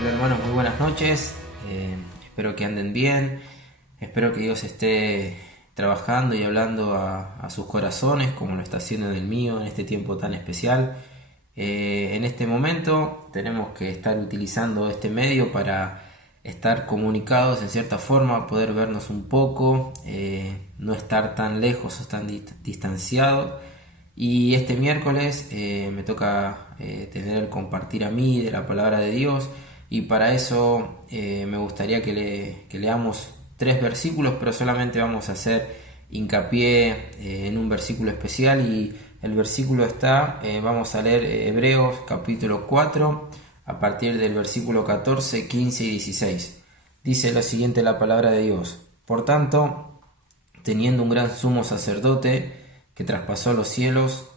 Hola hermanos, muy buenas noches. Espero que anden bien. Espero que Dios esté trabajando y hablando a sus corazones como lo está haciendo en el mío en este tiempo tan especial. En este momento tenemos que estar utilizando este medio para estar comunicados en cierta forma, poder vernos un poco, no estar tan lejos o tan distanciados. Y este miércoles me toca tener el compartir a mí de la palabra de Dios, y para eso me gustaría que leamos 3 versículos, pero solamente vamos a hacer hincapié en un versículo especial, y el versículo está, vamos a leer Hebreos capítulo 4 a partir del versículo 14, 15 y 16. Dice lo siguiente la palabra de Dios: Por tanto, teniendo un gran sumo sacerdote que traspasó los cielos,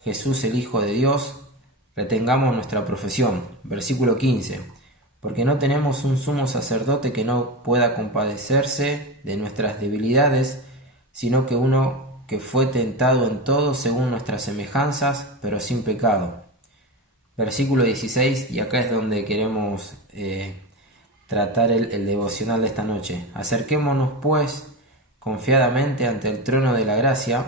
Jesús el Hijo de Dios, retengamos nuestra profesión. Versículo 15. Porque no tenemos un sumo sacerdote que no pueda compadecerse de nuestras debilidades, sino que uno que fue tentado en todo según nuestras semejanzas, pero sin pecado. Versículo 16, y acá es donde queremos tratar el devocional de esta noche. Acerquémonos pues confiadamente ante el trono de la gracia,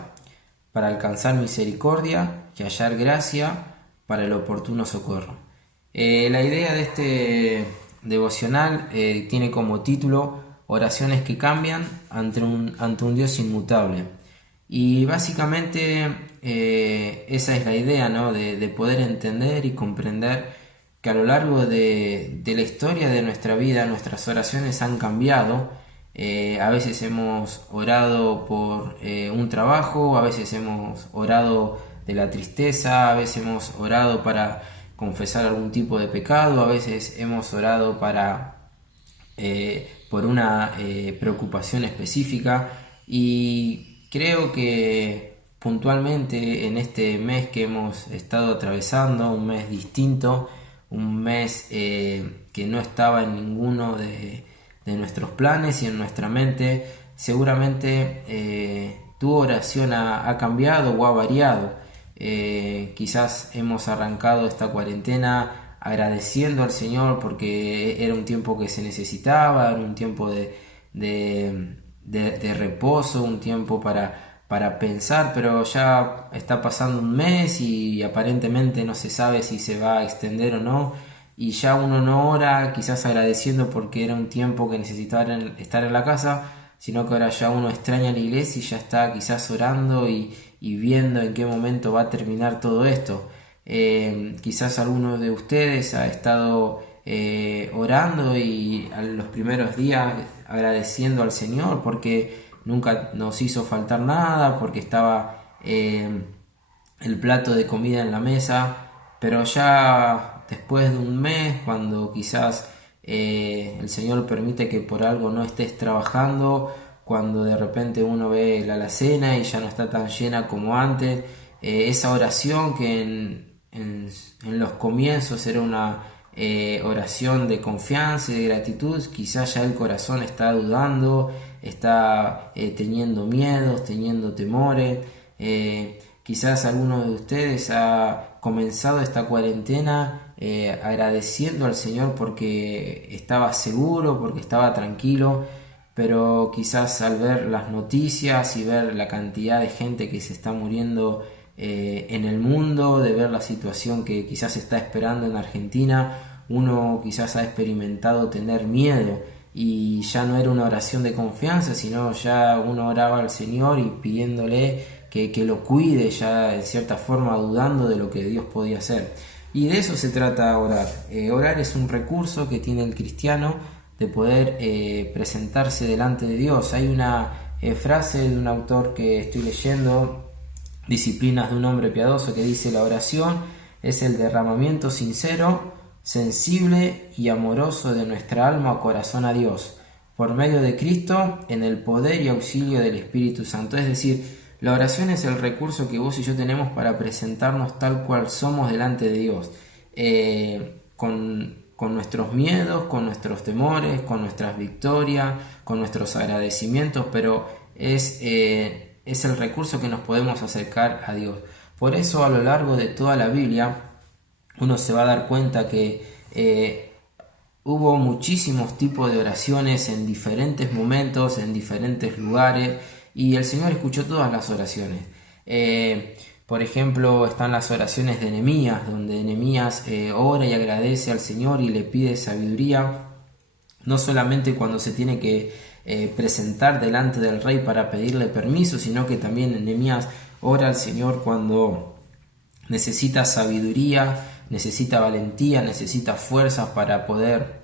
para alcanzar misericordia y hallar gracia para el oportuno socorro. La idea de este devocional tiene como título Oraciones que cambian ante un Dios inmutable. Y básicamente esa es la idea, ¿no? de poder entender y comprender que a lo largo de la historia de nuestra vida nuestras oraciones han cambiado. A veces hemos orado por un trabajo, a veces hemos orado de la tristeza, a veces hemos orado para confesar algún tipo de pecado, a veces hemos orado por una preocupación específica. Y creo que puntualmente en este mes que hemos estado atravesando, un mes distinto, un mes que no estaba en ninguno de nuestros planes y en nuestra mente, seguramente tu oración ha cambiado o ha variado. Quizás hemos arrancado esta cuarentena agradeciendo al Señor porque era un tiempo que se necesitaba, era un tiempo de reposo, un tiempo para pensar, pero ya está pasando un mes y aparentemente no se sabe si se va a extender o no, y ya uno no ora quizás agradeciendo porque era un tiempo que necesitaba estar en la casa, sino que ahora ya uno extraña la iglesia y ya está quizás orando y viendo en qué momento va a terminar todo esto. Quizás alguno de ustedes ha estado orando y a los primeros días agradeciendo al Señor porque nunca nos hizo faltar nada, porque estaba el plato de comida en la mesa, pero ya después de un mes, cuando quizás el Señor permite que por algo no estés trabajando, cuando de repente uno ve la alacena y ya no está tan llena como antes, esa oración que en los comienzos era una oración de confianza y de gratitud, quizás ya el corazón está dudando, está teniendo miedos, teniendo temores. Quizás alguno de ustedes ha comenzado esta cuarentena agradeciendo al Señor porque estaba seguro, porque estaba tranquilo, pero quizás al ver las noticias y ver la cantidad de gente que se está muriendo en el mundo, de ver la situación que quizás está esperando en Argentina, uno quizás ha experimentado tener miedo, y ya no era una oración de confianza, sino ya uno oraba al Señor y pidiéndole que lo cuide, ya en cierta forma dudando de lo que Dios podía hacer. Y de eso se trata orar. Orar es un recurso que tiene el cristiano de poder presentarse delante de Dios. Hay una frase de un autor que estoy leyendo, Disciplinas de un hombre piadoso, que dice: la oración es el derramamiento sincero, sensible y amoroso de nuestra alma o corazón a Dios, por medio de Cristo, en el poder y auxilio del Espíritu Santo. Es decir, la oración es el recurso que vos y yo tenemos para presentarnos tal cual somos delante de Dios, con nuestros miedos, con nuestros temores, con nuestras victorias, con nuestros agradecimientos, pero es el recurso que nos podemos acercar a Dios. Por eso a lo largo de toda la Biblia uno se va a dar cuenta que hubo muchísimos tipos de oraciones en diferentes momentos, en diferentes lugares, y el Señor escuchó todas las oraciones. Por ejemplo, están las oraciones de Nehemías, donde Nehemías ora y agradece al Señor y le pide sabiduría, no solamente cuando se tiene que presentar delante del rey para pedirle permiso, sino que también Nehemías ora al Señor cuando necesita sabiduría, necesita valentía, necesita fuerzas para poder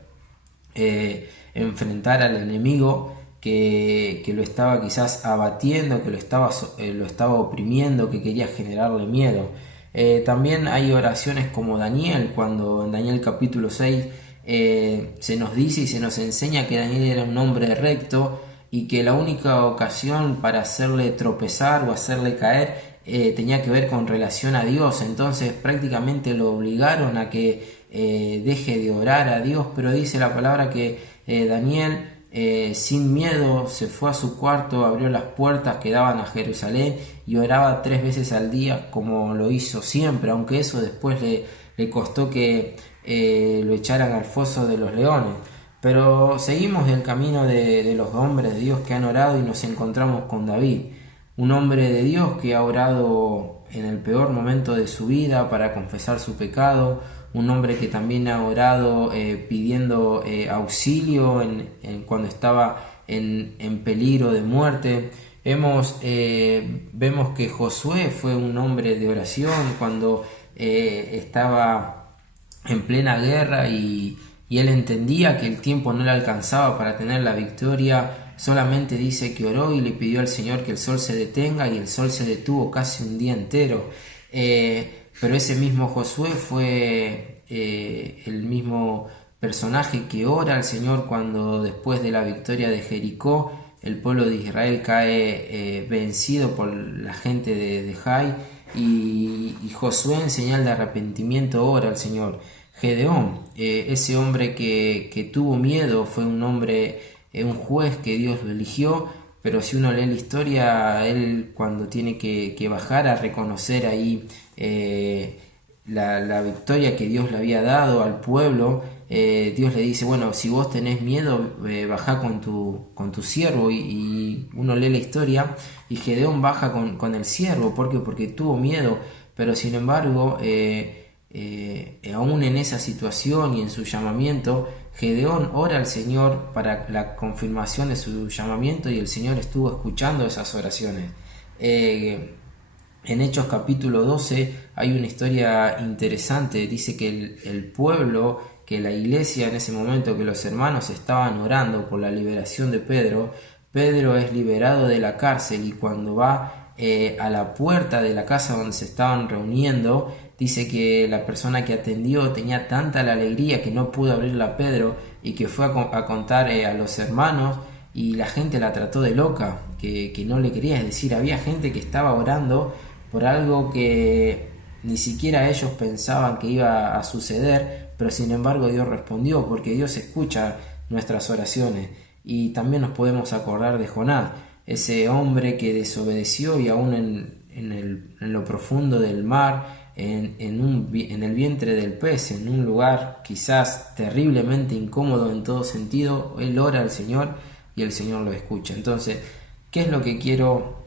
enfrentar al enemigo que lo estaba quizás abatiendo, que lo estaba oprimiendo, que quería generarle miedo. También hay oraciones como Daniel, cuando en Daniel capítulo 6 se nos dice y se nos enseña que Daniel era un hombre recto y que la única ocasión para hacerle tropezar o hacerle caer tenía que ver con relación a Dios. Entonces prácticamente lo obligaron a que deje de orar a Dios, pero dice la palabra que Daniel sin miedo se fue a su cuarto, abrió las puertas que daban a Jerusalén y oraba 3 veces al día, como lo hizo siempre, aunque eso después le costó que lo echaran al foso de los leones. Pero seguimos el camino de los hombres de Dios que han orado y nos encontramos con David, un hombre de Dios que ha orado en el peor momento de su vida para confesar su pecado, un hombre que también ha orado pidiendo auxilio cuando estaba en peligro de muerte. Vemos que Josué fue un hombre de oración cuando estaba en plena guerra y él entendía que el tiempo no le alcanzaba para tener la victoria. Solamente dice que oró y le pidió al Señor que el sol se detenga, y el sol se detuvo casi un día entero. Pero ese mismo Josué fue el mismo personaje que ora al Señor cuando después de la victoria de Jericó el pueblo de Israel cae vencido por la gente de Jai, y Josué en señal de arrepentimiento ora al Señor. Gedeón, ese hombre que tuvo miedo, fue un hombre, un juez que Dios lo eligió, pero si uno lee la historia, él cuando tiene que bajar a reconocer ahí la victoria que Dios le había dado al pueblo, Dios le dice, bueno, si vos tenés miedo, bajá con tu siervo, y uno lee la historia y Gedeón baja con el siervo. ¿Por qué? Porque tuvo miedo, pero sin embargo aún en esa situación y en su llamamiento, Gedeón ora al Señor para la confirmación de su llamamiento, y el Señor estuvo escuchando esas oraciones. En Hechos capítulo 12 hay una historia interesante. Dice que el pueblo, que la iglesia en ese momento, que los hermanos estaban orando por la liberación de Pedro. Pedro es liberado de la cárcel, y cuando va a la puerta de la casa donde se estaban reuniendo, dice que la persona que atendió tenía tanta la alegría que no pudo abrirla a Pedro, y que fue a contar a los hermanos, y la gente la trató de loca, que no le quería. Es decir, había gente que estaba orando por algo que ni siquiera ellos pensaban que iba a suceder, pero sin embargo Dios respondió, porque Dios escucha nuestras oraciones. Y también nos podemos acordar de Jonás, ese hombre que desobedeció, y aún en lo profundo del mar, en el vientre del pez, en un lugar quizás terriblemente incómodo en todo sentido, él ora al Señor y el Señor lo escucha. Entonces, ¿qué es lo que quiero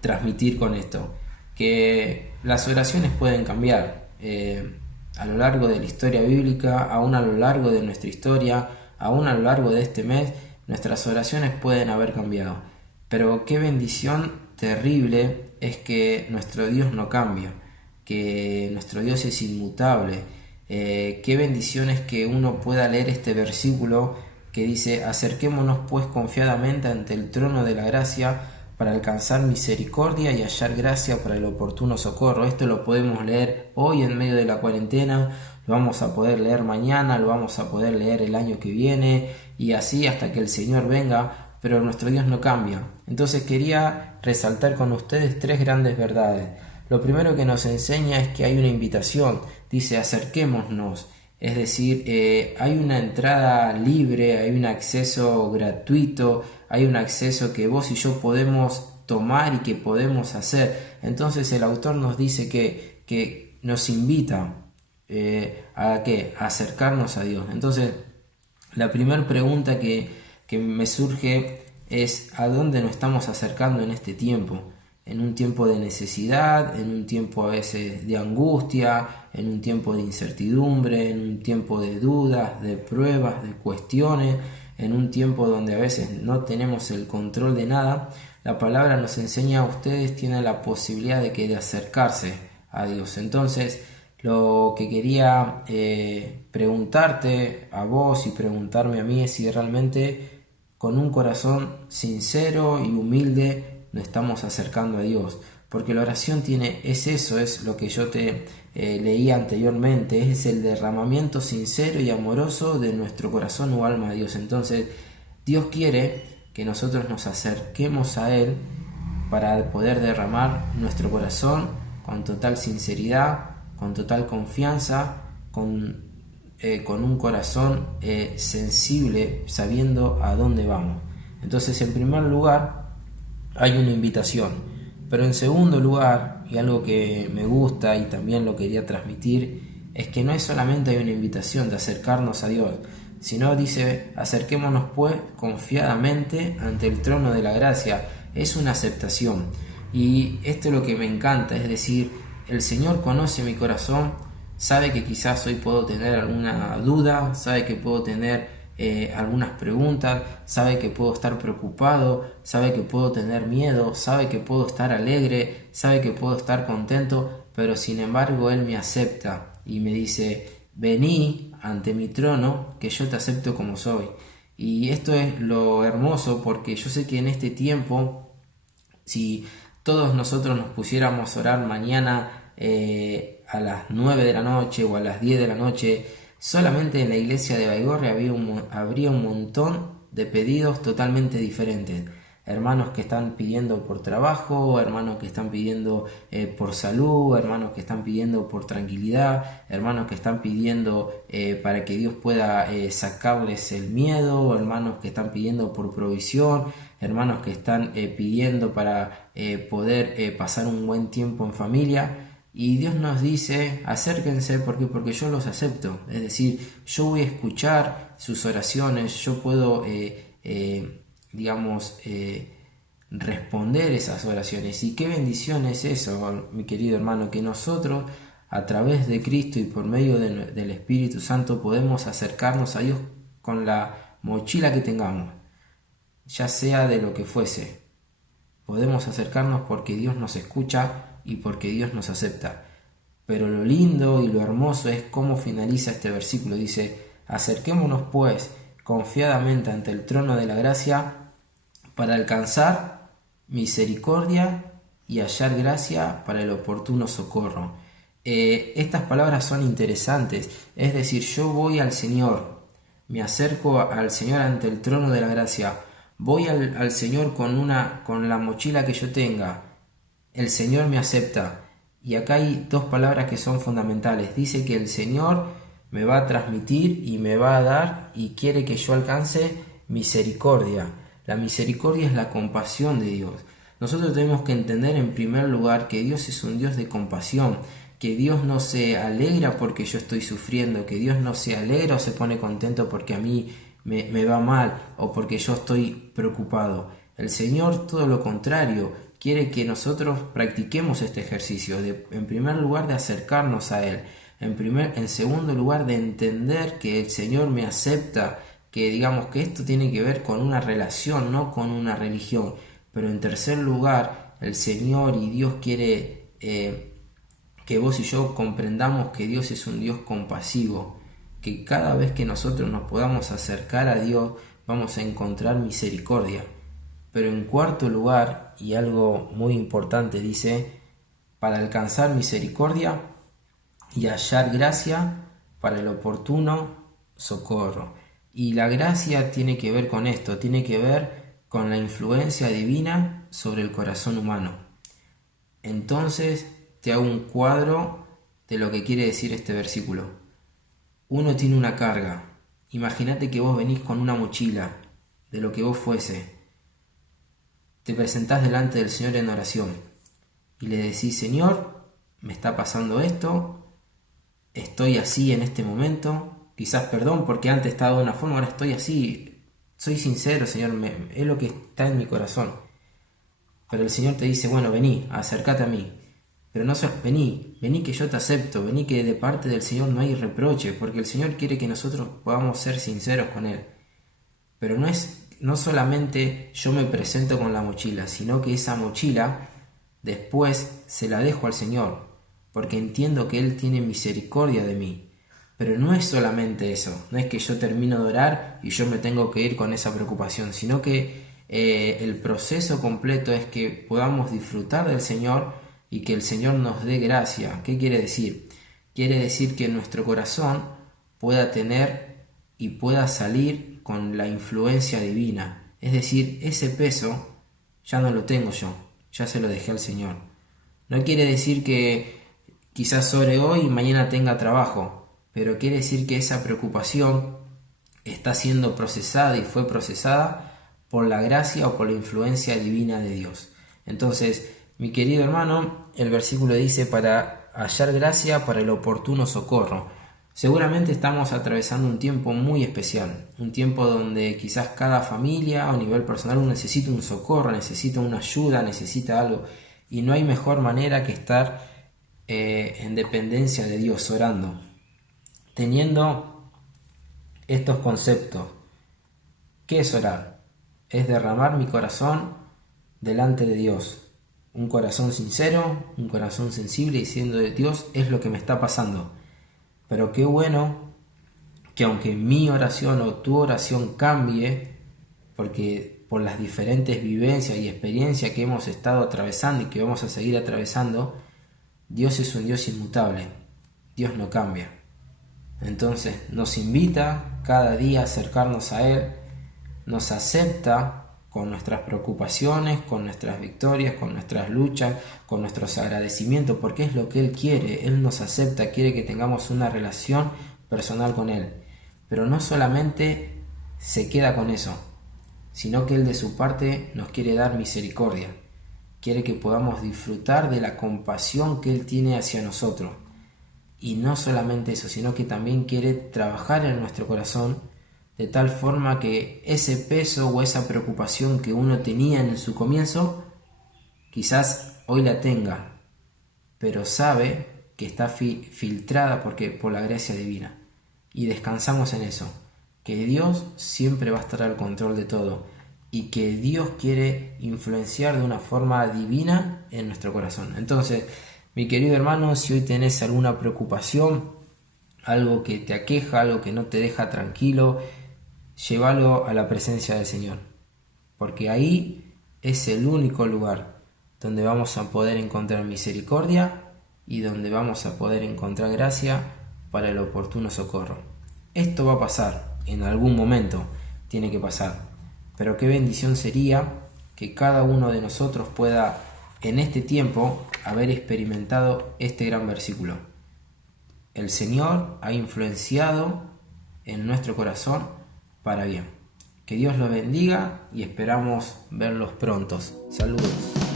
transmitir con esto? Que las oraciones pueden cambiar a lo largo de la historia bíblica, aún a lo largo de nuestra historia, aún a lo largo de este mes. Nuestras oraciones pueden haber cambiado, pero qué bendición terrible es que nuestro Dios no cambia, que nuestro Dios es inmutable. Qué bendición es que uno pueda leer este versículo que dice: acerquémonos pues confiadamente ante el trono de la gracia, para alcanzar misericordia y hallar gracia para el oportuno socorro. Esto lo podemos leer hoy en medio de la cuarentena, lo vamos a poder leer mañana, lo vamos a poder leer el año que viene, y así hasta que el Señor venga, pero nuestro Dios no cambia. Entonces quería resaltar con ustedes 3 grandes verdades. Lo primero que nos enseña es que hay una invitación, dice acerquémonos, es decir, hay una entrada libre, hay un acceso gratuito, hay un acceso que vos y yo podemos tomar y que podemos hacer. Entonces el autor nos dice que nos invita a acercarnos a Dios. Entonces La primera pregunta que me surge es ¿a dónde nos estamos acercando en este tiempo? En un tiempo de necesidad, en un tiempo a veces de angustia, en un tiempo de incertidumbre, en un tiempo de dudas, de pruebas, de cuestiones, en un tiempo donde a veces no tenemos el control de nada. La palabra nos enseña a ustedes tienen la posibilidad de acercarse a Dios. Entonces, lo que quería preguntarte a vos y preguntarme a mí es si realmente con un corazón sincero y humilde nos estamos acercando a Dios. Porque la oración es eso, es lo que yo te leí anteriormente, es el derramamiento sincero y amoroso de nuestro corazón o alma a Dios. Entonces, Dios quiere que nosotros nos acerquemos a Él para poder derramar nuestro corazón con total sinceridad, con total confianza, con un corazón sensible, sabiendo a dónde vamos. Entonces, en primer lugar, hay una invitación, pero en segundo lugar, y algo que me gusta y también lo quería transmitir, es que no es solamente hay una invitación de acercarnos a Dios, sino dice, acerquémonos pues confiadamente ante el trono de la gracia. Es una aceptación. Y esto es lo que me encanta, es decir, el Señor conoce mi corazón, sabe que quizás hoy puedo tener alguna duda, sabe que puedo tener algunas preguntas, sabe que puedo estar preocupado, sabe que puedo tener miedo, sabe que puedo estar alegre, sabe que puedo estar contento, pero sin embargo Él me acepta y me dice, vení ante mi trono, que yo te acepto como soy. Y esto es lo hermoso, porque yo sé que en este tiempo, si todos nosotros nos pusiéramos a orar mañana a las 9 de la noche o a las 10 de la noche, solamente en la iglesia de Baigorre habría un montón de pedidos totalmente diferentes. Hermanos que están pidiendo por trabajo, hermanos que están pidiendo por salud, hermanos que están pidiendo por tranquilidad, hermanos que están pidiendo para que Dios pueda sacarles el miedo, hermanos que están pidiendo por provisión, hermanos que están pidiendo para poder pasar un buen tiempo en familia. Y Dios nos dice, acérquense porque yo los acepto. Es decir, yo voy a escuchar sus oraciones, yo puedo, responder esas oraciones. Y qué bendición es eso, mi querido hermano, que nosotros a través de Cristo y por medio del Espíritu Santo podemos acercarnos a Dios con la mochila que tengamos, ya sea de lo que fuese. Podemos acercarnos porque Dios nos escucha y porque Dios nos acepta. Pero lo lindo y lo hermoso es cómo finaliza este versículo. Dice, acerquémonos pues confiadamente ante el trono de la gracia para alcanzar misericordia y hallar gracia para el oportuno socorro. Estas palabras son interesantes, es decir, yo voy al Señor, me acerco al Señor ante el trono de la gracia, voy al Señor con la mochila que yo tenga, el Señor me acepta. Y acá hay dos palabras que son fundamentales. Dice que el Señor me va a transmitir y me va a dar y quiere que yo alcance misericordia. La misericordia es la compasión de Dios. Nosotros tenemos que entender en primer lugar que Dios es un Dios de compasión, que Dios no se alegra porque yo estoy sufriendo, que Dios no se alegra o se pone contento porque a mí me va mal o porque yo estoy preocupado. El Señor todo lo contrario, quiere que nosotros practiquemos este ejercicio, en primer lugar de acercarnos a Él, en segundo lugar de entender que el Señor me acepta, que digamos que esto tiene que ver con una relación, no con una religión, pero en tercer lugar el Señor y Dios quiere que vos y yo comprendamos que Dios es un Dios compasivo, que cada vez que nosotros nos podamos acercar a Dios vamos a encontrar misericordia. Pero en cuarto lugar, y algo muy importante, dice, para alcanzar misericordia y hallar gracia para el oportuno socorro. Y la gracia tiene que ver con esto, tiene que ver con la influencia divina sobre el corazón humano. Entonces te hago un cuadro de lo que quiere decir este versículo. Uno tiene una carga. Imagínate que vos venís con una mochila de lo que vos fuese. Te presentás delante del Señor en oración y le decís, Señor, me está pasando esto, estoy así en este momento, quizás perdón porque antes estaba de una forma, ahora estoy así. Soy sincero, Señor, es lo que está en mi corazón. Pero el Señor te dice, bueno, vení, acércate a mí. Pero no solo, vení que yo te acepto, vení que de parte del Señor no hay reproche, porque el Señor quiere que nosotros podamos ser sinceros con Él. Pero no solamente yo me presento con la mochila, sino que esa mochila después se la dejo al Señor, porque entiendo que Él tiene misericordia de mí. Pero no es solamente eso, no es que yo termino de orar y yo me tengo que ir con esa preocupación, sino que el proceso completo es que podamos disfrutar del Señor y que el Señor nos dé gracia. ¿Qué quiere decir? Quiere decir que nuestro corazón pueda tener y pueda salir con la influencia divina. Es decir, ese peso ya no lo tengo yo, ya se lo dejé al Señor. No quiere decir que quizás ore hoy y mañana tenga trabajo, pero quiere decir que esa preocupación está siendo procesada y fue procesada por la gracia o por la influencia divina de Dios. Entonces, mi querido hermano, el versículo dice para hallar gracia para el oportuno socorro. Seguramente estamos atravesando un tiempo muy especial, un tiempo donde quizás cada familia a nivel personal necesita un socorro, necesita una ayuda, necesita algo, y no hay mejor manera que estar en dependencia de Dios, orando, teniendo estos conceptos. ¿Qué es orar? Es derramar mi corazón delante de Dios. Un corazón sincero, un corazón sensible, diciendo de Dios es lo que me está pasando. Pero qué bueno que aunque mi oración o tu oración cambie, porque por las diferentes vivencias y experiencias que hemos estado atravesando y que vamos a seguir atravesando, Dios es un Dios inmutable. Dios no cambia. Entonces nos invita cada día a acercarnos a Él, nos acepta con nuestras preocupaciones, con nuestras victorias, con nuestras luchas, con nuestros agradecimientos, porque es lo que Él quiere. Él nos acepta, quiere que tengamos una relación personal con Él. Pero no solamente se queda con eso, sino que Él de su parte nos quiere dar misericordia. Quiere que podamos disfrutar de la compasión que Él tiene hacia nosotros. Y no solamente eso, sino que también quiere trabajar en nuestro corazón de tal forma que ese peso o esa preocupación que uno tenía en su comienzo, quizás hoy la tenga, pero sabe que está filtrada por la gracia divina. Y descansamos en eso, que Dios siempre va a estar al control de todo y que Dios quiere influenciar de una forma divina en nuestro corazón. Entonces, mi querido hermano, si hoy tenés alguna preocupación, algo que te aqueja, algo que no te deja tranquilo, llévalo a la presencia del Señor, porque ahí es el único lugar donde vamos a poder encontrar misericordia y donde vamos a poder encontrar gracia para el oportuno socorro. Esto va a pasar, en algún momento tiene que pasar, pero qué bendición sería que cada uno de nosotros pueda en este tiempo haber experimentado este gran versículo. El Señor ha influenciado en nuestro corazón para bien. Que Dios los bendiga y esperamos verlos prontos. Saludos.